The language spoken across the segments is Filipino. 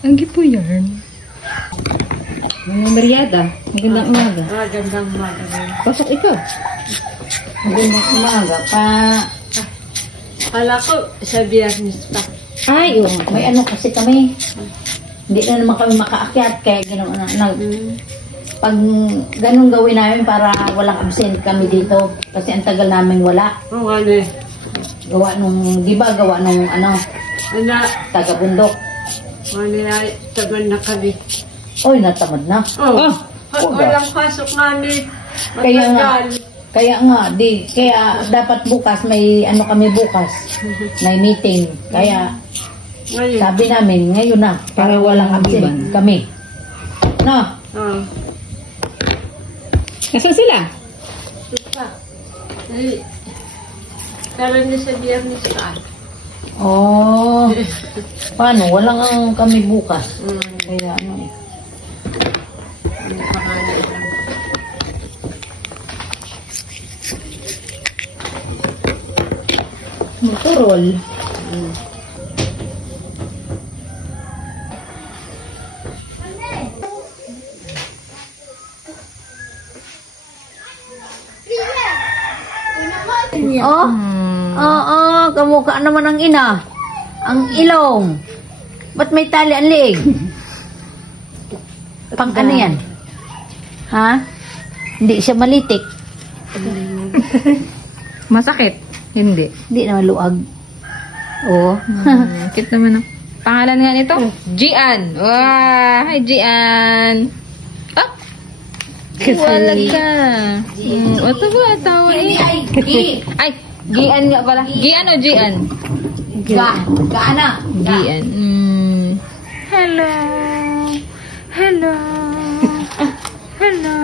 Ang gipo yarn. Mga meriada. Magandang umaga. Magandang umaga. Pasok ikaw. Magandang umaga pa. Kala ko sa biyernes pa. Ay, oh, may ano kasi kami. Hindi na naman kami makaakyat. Kaya gano'n pag ganun gawin namin para walang absent kami dito. Kasi ang tagal namin wala. Oo, ano eh. Gawa nung, di ba gawa nung ano, taga-bundok. Manilay, taman na kami. Oy, natamad na. Oh, walang pasok namin. Kaya nga, kaya dapat bukas, may ano kami bukas, may meeting. Kaya, ngayon. sabi namin, ngayon na, para walang absent kami. No? Nasaan sila? Ika. Ay, kala niya sa biyernes pa. Oh, paano? Walang kami bukas. Kaya ano eh. Ang pangalan lang. Motorol. Oo, kamukha naman ang ina. Ang ilong. Ba't may tali ang leeg? Pang ano yan? Ha? Hindi siya malitik. Masakit? Hindi. Hindi naman luag. Oo. Cute naman. Pangalan nga nito? Gian. Wow! Hi, Gian. Ah! Wala ka. Ito ba? Tawa eh. Ay! Gian nga pala. Gian o Gian? Gaana. Gian. Hello. Hello. Hello.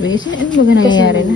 Bilis na. Ano ba nangyayari na?